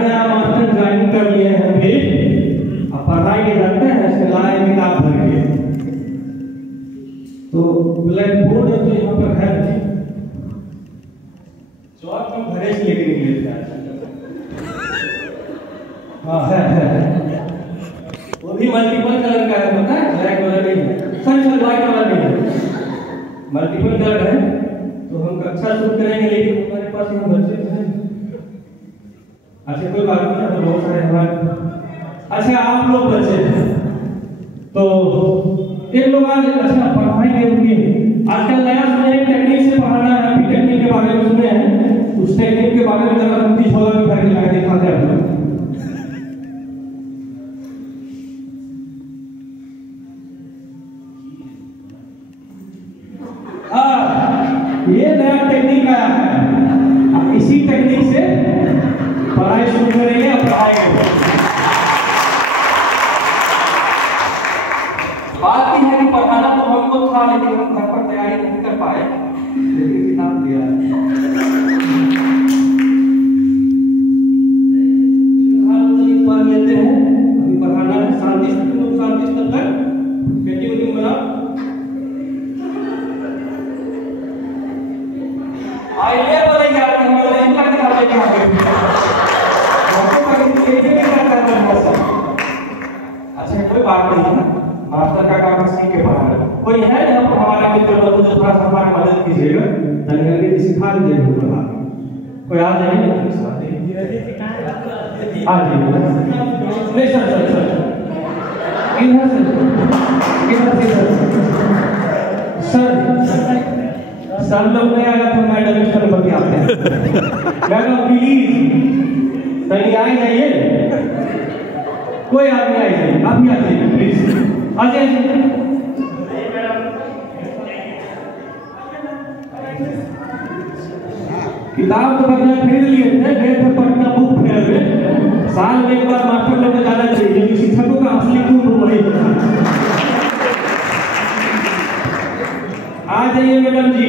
नया master join कर लिए हैं अभी, अब पढ़ाई नहीं करते हैं, इसके लाए किताब भर के। तो ब्लैक बोर्ड तो यहाँ पर है नहीं, चौक में भरे से लेके निकले थे। हाँ है वो भी मल्टीपल कलर का है, पता है, ब्लैक कलर नहीं है, सॉरी व्हाइट कलर नहीं है, मल्टीपल कलर है। तो हम कक्षा शुरू करेंगे, लेकिन हमारे पास यहाँ बच्चे हैं। अच्छा कोई बात नहीं, तो बहुत सारे हमारे, अच्छा आप लोग बच्चे हैं तो एक लोग आज अच्छा पढ़ाएंगे उनकी। आजकल नया सुने हैं टेक्निक से पढ़ाना है, अभी टेक्निक के बारे में सुने हैं, उस टेक्निक के बारे में जरा नोटिस होगा भी भर के लगा दिखाते हैं। ये नया टेक्निक आया है, अब इसी टेक्निक से पढ़ाई शुरू करेंगे और पढ़ाएंगे। बात यह है कि पढ़ाना तो हमको था, लेकिन हम घर पर तैयारी नहीं कर पाए, लेकिन किताब दिया है। पढ़ लेते हैं, अभी पढ़ाना है शांति तक पेटी उटी बना आइए बोलेंगे आप हम नहीं करते हैं क्या अच्छा कोई बात नहीं है, मास्टर का काम सीख के पढ़ाना। कोई है यहाँ पर हमारा मित्र जो थोड़ा सा हमारी मदद कीजिएगा, तनिक सिखा दीजिएगा पढ़ा। कोई आ जाएगा आ जाइए नहीं सर सर लोग नहीं आएगा तो मैं डबल बल्कि आते हैं। प्लीज नहीं आई जाइए, कोई आदमी आई जाइए, आप ही आ जाइए प्लीज, आ जाइए। किताब तो बढ़िया खरीद लिए थे, गए थे पटना बुक फेयर में, साल में एक बार मास्टर लोग को जाना चाहिए, क्योंकि शिक्षकों का असली गुण वही होता है। आ जाइए मैडम जी,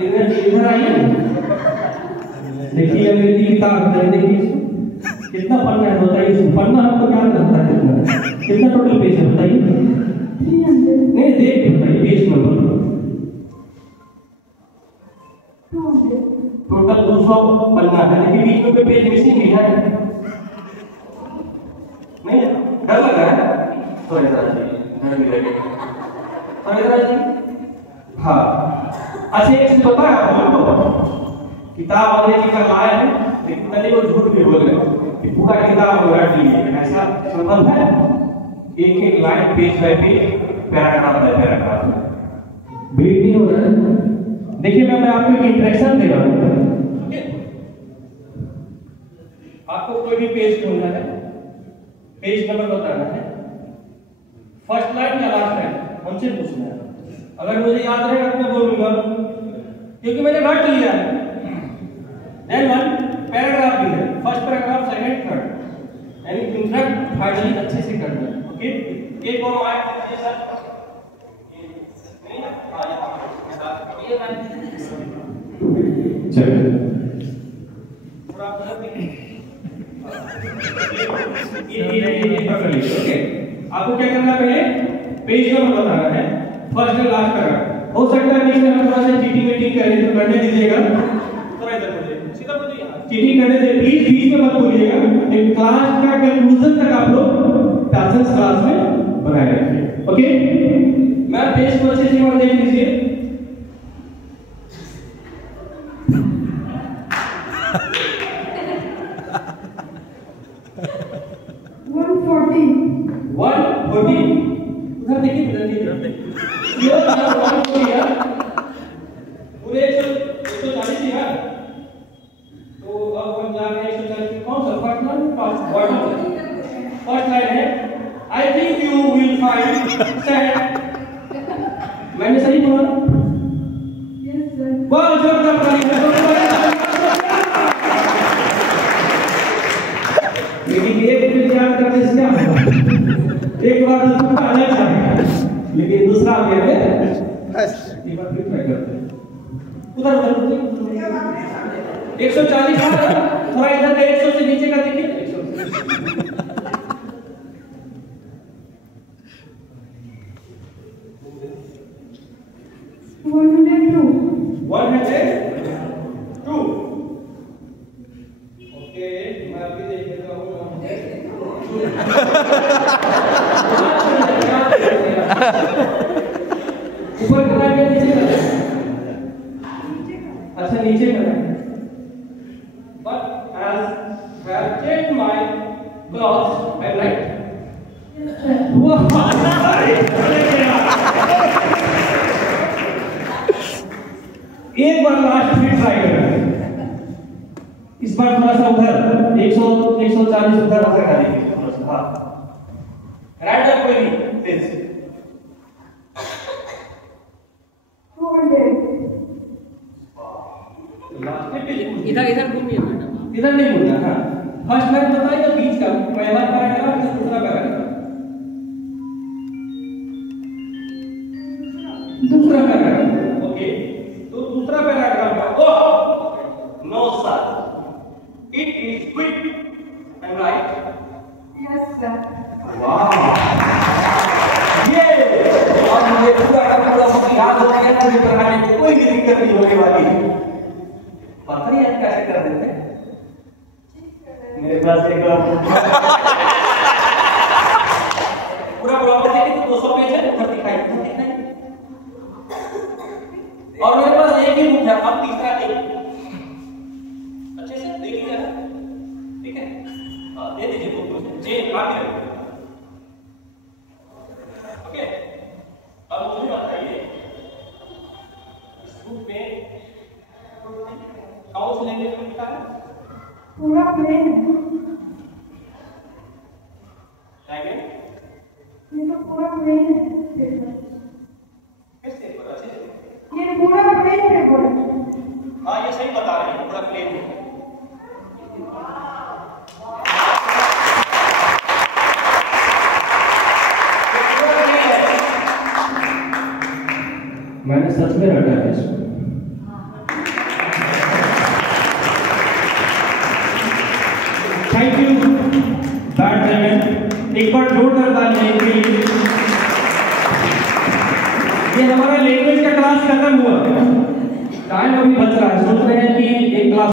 इधर आइए। देखिए अंग्रेजी किताब देखिए कितना पन्ना है बताइए, पन्ना हमको क्या करता है, कितना टोटल पेज है बताइए, नहीं देख के बताइए पेज नंबर। टोटल 200 पन्ना है, लेकिन बीच में कोई पेज मिसिंग नहीं है, नहीं डर लग रहा है, सॉरी जी हाँ। अच्छा एक चीज पता है आपको, किताब अंग्रेजी का लाए हैं, लेकिन तनी वो झूठ भी बोल रहे कि पूरा किताब रट लिए, ऐसा संभव है? एक एक line page by page, paragraph by paragraph, brief नहीं हो रहा है। देखिए मैं आपको एक इंस्ट्रक्शन दे रहा हूँ, आपको कोई भी पेज खोलना है, पेज नंबर बताना है, फर्स्ट लाइन या लास्ट लाइन हमसे पूछना है। अगर मुझे याद रहेगा तो मैं बोलूंगा, क्योंकि मैंने रट लिया है। देन वन पैराग्राफ भी है, फर्स्ट पैराग्राफ सेकंड थर्ड, यानी इंट्रोडक्शन फाइनली अच्छे से करना है। ओके एक और मार्क दीजिए सर, चलिए थोड़ा ये पकड़ लीजिए। ओके आपको क्या करना है, पहले पेज नंबर बताना है, फर्स्ट और लास्ट पैराग्राफ। हो सकता है बीच में थोड़ा सा चीटिंग मीटिंग करें तो करने दीजिएगा, थोड़ा इधर बोलिए, सीधा बोलिए, चीटिंग करने से प्लीज बीच में मत बोलिएगा। एक क्लास का कंक्लूजन तक आप लोग पैसेंस क्लास में बनाए रखिए। ओके मैं पेज को अच्छे से देख लीजिए। उधर देखिए, पूरे 140 ही है, तो अब हम जा रहे हैं 140 कौन सा फर्स्ट लाइन है, I think you will find sad. मैंने सही बोला? Yes sir. बहुत जोरदार ताली। लेकिन एक विद्यार्थी करने से क्या होगा? एक बार तो तुमको अलग जाएगा, लेकिन दूसरा पेड़ में एक बार फिर ट्राई करते हैं। उधर 140 थोड़ा इधर का 100 से नीचे का देखिए। 102 ओके, मैं अभी देख लेता हूँ। ऊपर का या नीचे का? अच्छा नीचे का है। But as I have changed my clothes, I'm right. एक बार लास्ट फिर ट्राई करें। इस बार थोड़ा सा उधर 140 उधर हो सकता है। हाँ राइट अप कोई नहीं प्लीज। इधर घूमिए मैडम, इधर नहीं घूमना। हाँ फर्स्ट लाइन बताइए तो बीच का पहला पैराग्राफ फिर दूसरा पैराग्राफ। दूसरा पैराग्राफ ओके, तो दूसरा पैराग्राफ है oh no sir it is quick I am right. Yes sir. वाह ये और मुझे पूरा का पूरा याद हो गया। पूरी पढ़ाने में कोई भी दिक्कत नहीं होने वाली। पता नहीं आप कैसे कर देते हैं। मेरे पास एक पूरा प्रॉपर देखिए तो 200 पेज है, ऊपर दिखाई और मेरे पास एक ही बुक है। अब तीसरा एक अच्छे से देख लीजिए, ठीक है? दे दीजिए बुक मुझे जी, काफी है। ओके, अब मुझे बताइए इस बुक में कौन सी लैंग्वेज में लिखा है? पूरा प्लेन है। लैंग्वेज ये तो पूरा प्लेन है। कैसे पता चले? ये पूरा प्लेन है बोला। हाँ ये सही बता रहे हैं, पूरा प्लेन है। मैंने सच में रटा है इसको। थैंक यू बैड डायमंड, एक बार जोरदार तालियां के लिए। ये हमारा लैंग्वेज का क्लास खत्म हुआ, टाइम अभी बच रहा है। सोच रहे हैं कि एक क्लास